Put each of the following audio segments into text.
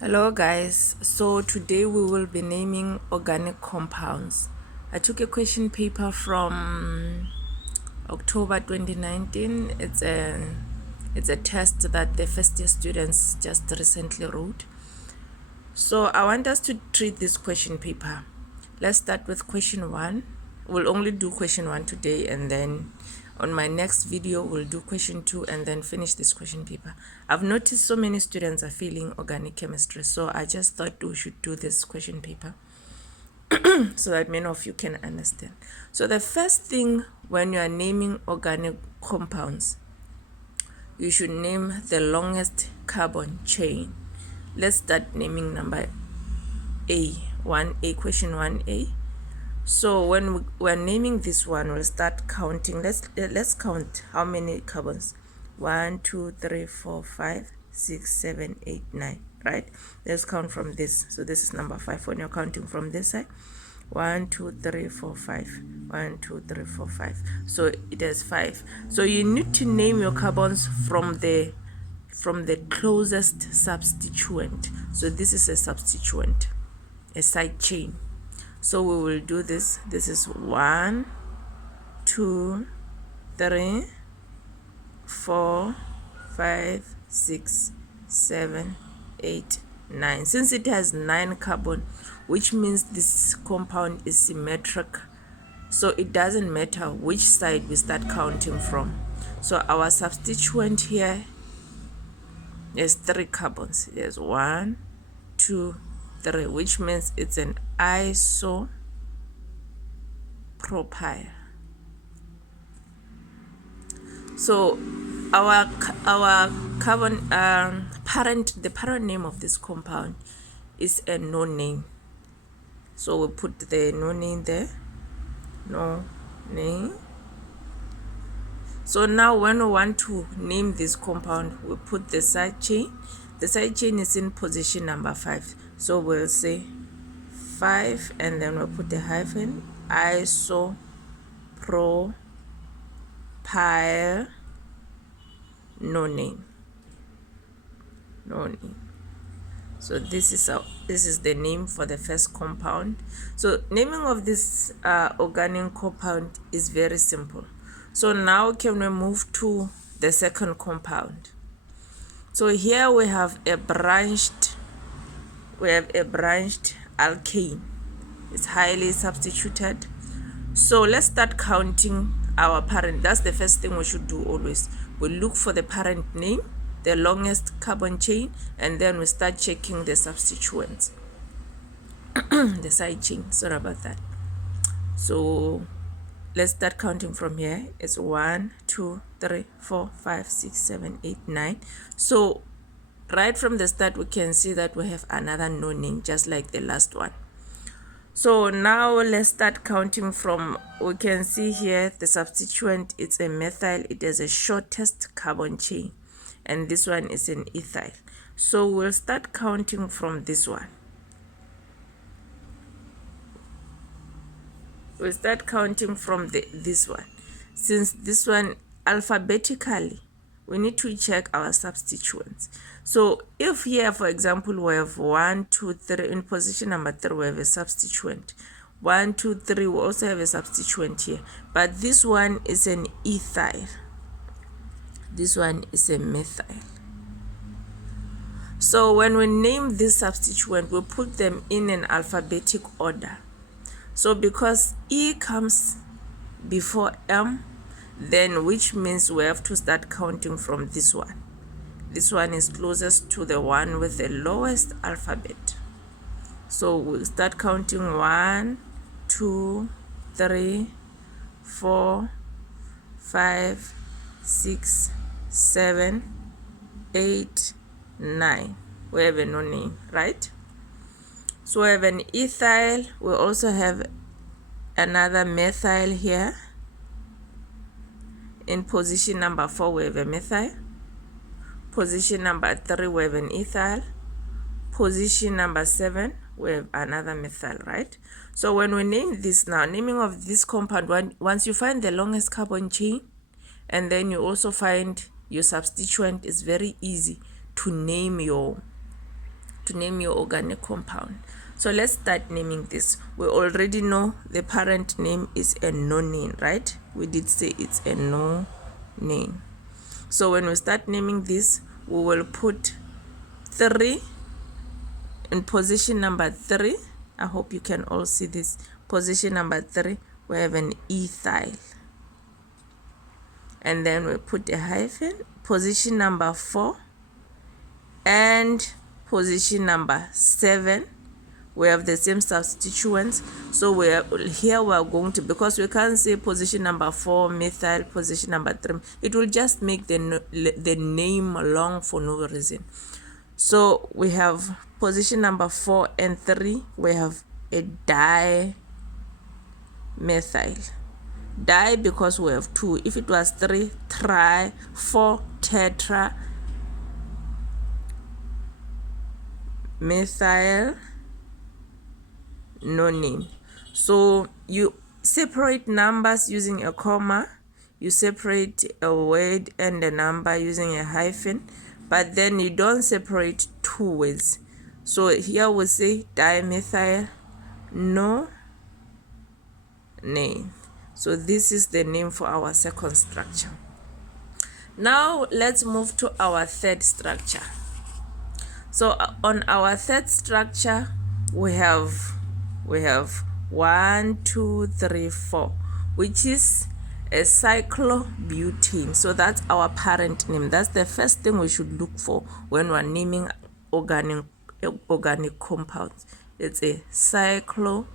Hello guys, so today we will be naming organic compounds. I took a question paper from October 2019. It's a test that the first year students just recently wrote. So I want us to treat this question paper. Let's start with question 1. We'll only do question 1 today, and then on my next video we'll do question 2 and then finish this question paper. I've noticed so many students are failing organic chemistry, so I just thought we should do this question paper so that many of you can understand. So the first thing when you are naming organic compounds, you should name the longest carbon chain. Let's start naming number A, 1A, question 1A. So when we're naming this one, we'll start counting. Let's count how many carbons. 1, 2, 3, 4, 5, 6, 7, 8, 9. Right? Let's count from this. So this is number 5 when you're counting from this side. 1, 2, 3, 4, 5. 1, 2, 3, 4, 5. So it has 5. So you need to name your carbons from the closest substituent. So this is a substituent, a side chain. So we will do this. This is 1, 2, 3, 4, 5, 6, 7, 8, 9. Since it has 9 carbon, which means this compound is symmetric, so it doesn't matter which side we start counting from. So our substituent here is 3 carbons. There's 1, 2, 3, which means it's an isopropyl. So our carbon the parent name of this compound is a nonane. So we put the nonane there. Nonane. So now when we want to name this compound, we put the side chain. The side chain is in position number 5. So we'll say 5 and then we'll put a hyphen, isopropyl nonane. So this is the name for the first compound. So naming of this organic compound is very simple. So now can we move to the second compound? So here we have a branched alkane. It's highly substituted. So let's start counting our parent. That's the first thing we should do always. We look for the parent name, the longest carbon chain, and then we start checking the substituents. The side chain, sorry about that. So let's start counting from here. It's 1, 2, 3, 4, 5, 6, 7, 8, 9. So right from the start, we can see that we have another nonane, just like the last one. So now let's start counting from, we can see here the substituent, it's a methyl. It has a shortest carbon chain, and this one is an ethyl. So we'll start counting from this one. We'll start counting from this one. Since this one alphabetically, we need to check our substituents. So if here, for example, we have 1, 2, 3, in position number 3, we have a substituent. 1, 2, 3, we also have a substituent here. But this one is an ethyl. This one is a methyl. So when we name this substituent, we put them in an alphabetic order. So because E comes before M, then which means we have to start counting from this one. This one is closest to the one with the lowest alphabet. So we'll start counting 1, 2, 3, 4, 5, 6, 7, 8, 9. We have a nonane, right? So we have an ethyl. We also have another methyl here. In position number 4, we have a methyl. Position number 3, we have an ethyl. Position number 7, we have another methyl, right? So when we name this now, naming of this compound, once you find the longest carbon chain, and then you also find your substituent, is very easy to name your to name your organic compound. So let's start naming this. We already know the parent name is a nonane, right? We did say it's a nonane. So when we start naming this, we will put 3 in position number 3. I hope you can all see this. Position number 3, we have an ethyl. And then we put a hyphen. Position number 4 and position number 7, we have the same substituents. So here we are going to, because we can't say position number 4 methyl, position number 3, it will just make the name long for no reason. So we have position number 4 and 3, we have a dimethyl. Di because we have 2. If it was 3, tri, 4, tetra, methyl nonane. So you separate numbers using a comma, you separate a word and a number using a hyphen, but then you don't separate 2 words. So here we say dimethyl nonane. So this is the name for our second structure. Now let's move to our third structure. So on our third structure, we have 1, 2, 3, 4, which is a cyclobutane. So that's our parent name. That's the first thing we should look for when we're naming organic compounds. It's a cyclobutane.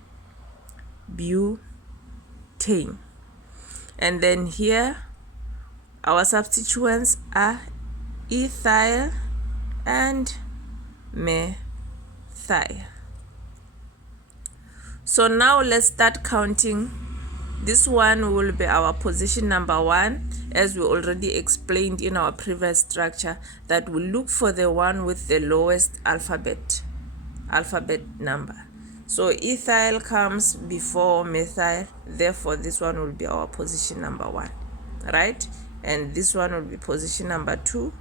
And then here our substituents are ethyl and methyl. So now let's start counting. This one will be our position number 1, as we already explained in our previous structure, that we look for the one with the lowest alphabet number. So ethyl comes before methyl, therefore this one will be our position number 1, right? And this one will be position number 2,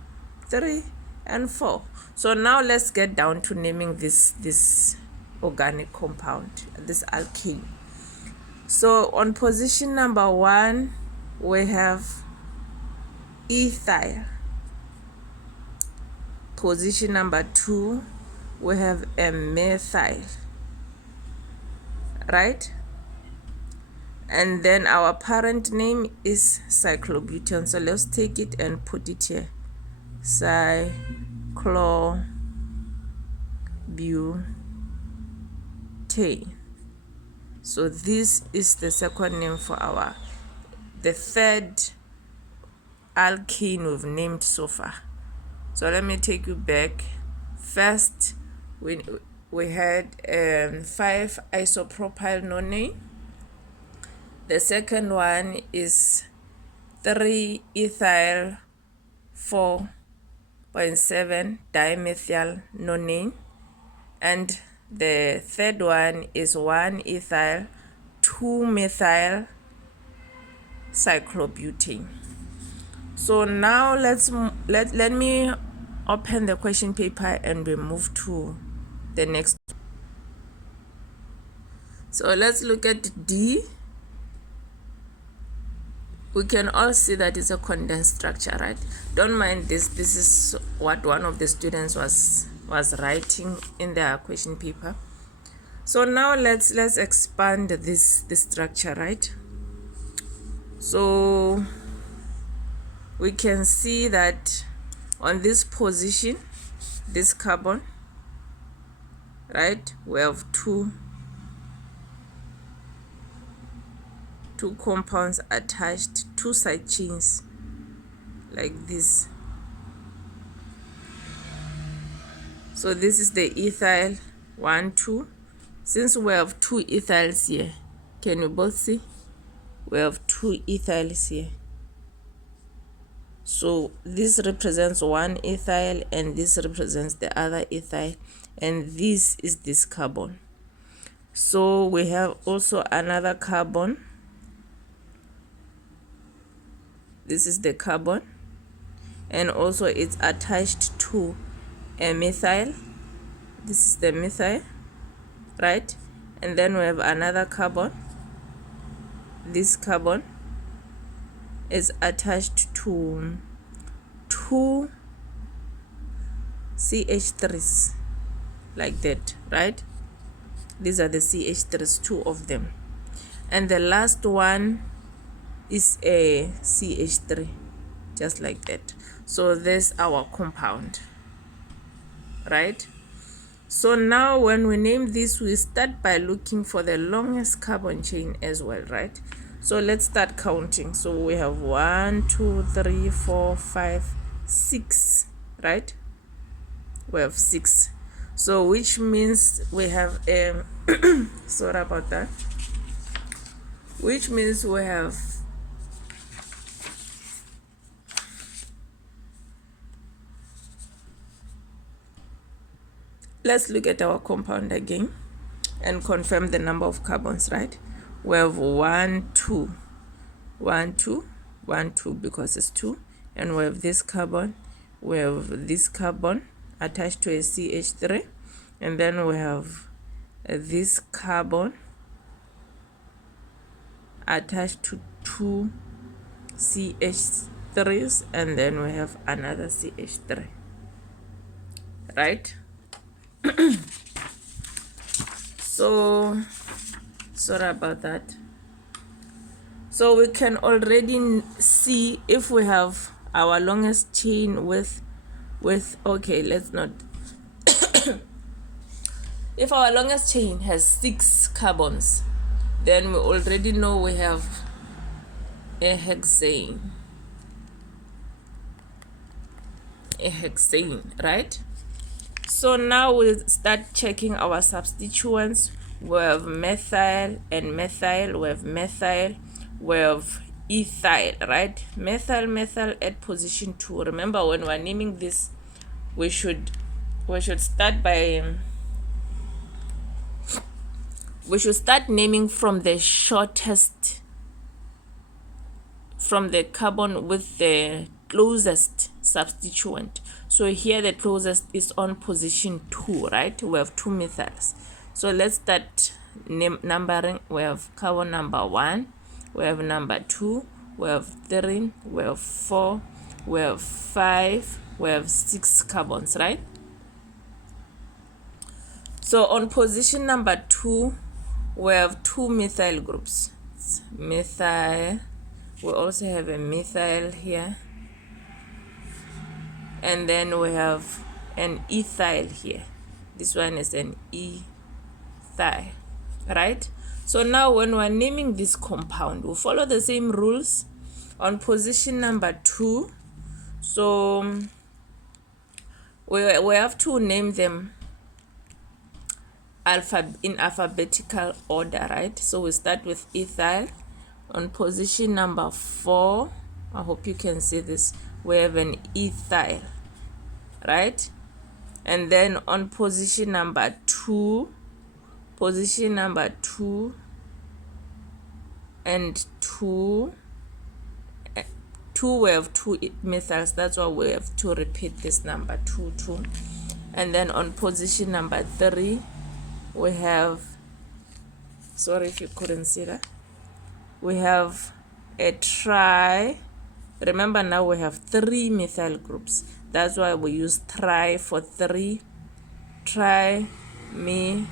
3, and 4. So now let's get down to naming this organic compound, this alkane. So on position number 1, we have ethyl. Position number 2, we have a methyl, right? And then our parent name is cyclobutane. So let's take it and put it here. Cyclobutane. So this is the second name for the third alkane we've named so far. So let me take you back. First, we had 5 isopropyl nonane. The second one is 3 ethyl 4.7 dimethyl nonane, and the third one is 1 ethyl 2 methyl cyclobutane. So now let me open the question paper and we move to the next. So let's look at D. We can all see that it's a condensed structure, right? Don't mind this. This is what one of the students was writing in their question paper. So now let's expand this structure, right? So we can see that on this position, this carbon, right, we have two compounds attached, 2 side chains like this. So this is the ethyl 1, 2. Since we have 2 ethyls here, can you both see? We have 2 ethyls here. So this represents 1 ethyl and this represents the other ethyl, and this is this carbon. So we have also another carbon. This is the carbon, and also it's attached to a methyl. This is the methyl, right? And then we have another carbon. This carbon is attached to two CH3s, like that, right? These are the CH3s, two of them. And the last one is a CH3, just like that. So there's our compound, right? So now when we name this, we start by looking for the longest carbon chain as well, right? So let's start counting. So we have 1, 2, 3, 4, 5, 6, right? We have 6. So which means we have a sorry about that. Which means we have let's look at our compound again and confirm the number of carbons, right? We have 1, 2, 1, 2, 1, 2 because it's 2, and we have this carbon, we have this carbon attached to a CH3, and then we have this carbon attached to two CH3s, and then we have another CH3, right? So sorry about that. So we can already see if we have our longest chain with okay, let's not if our longest chain has 6 carbons, then we already know we have a hexane, right? So now we'll start checking our substituents. We have methyl and methyl, we have methyl, we have ethyl, right? Methyl at position 2. Remember, when we're naming this, we should start naming from the shortest, from the carbon with the closest substituent. So here the closest is on position 2, right? We have 2 methyls. So let's start numbering. We have carbon number 1, we have number 2, we have 3, we have 4, we have 5, we have 6 carbons, right? So on position number 2, we have 2 methyl groups. It's methyl. We also have a methyl here, and then we have an ethyl here. This one is an ethyl, right? So now when we're naming this compound, we'll follow the same rules. On position number 2, so we have to name them in alphabetical order, right? So we start with ethyl. On position number 4, I hope you can see this, we have an ethyl, right? And then on position number 2 and 2, we have 2 methyls. That's why we have to repeat this number 2. And then on position number 3, we have, sorry if you couldn't see that, we have a tri. Remember, now we have 3 methyl groups. That's why we use tri for 3. Trimethyl.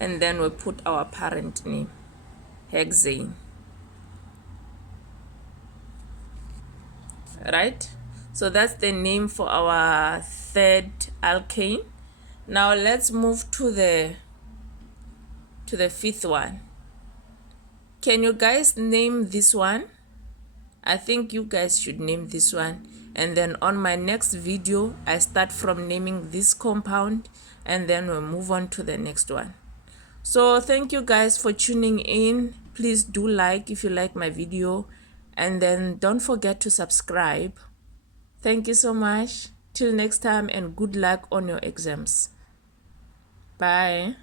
And then we put our parent name, hexane, right? So that's the name for our third alkane. Now let's move to the fifth one. Can you guys name this one? I think you guys should name this one, and then on my next video I start from naming this compound, and then we'll move on to the next one. So thank you guys for tuning in. Please do like if you like my video, and then don't forget to subscribe. Thank you so much. Till next time, and good luck on your exams. Bye.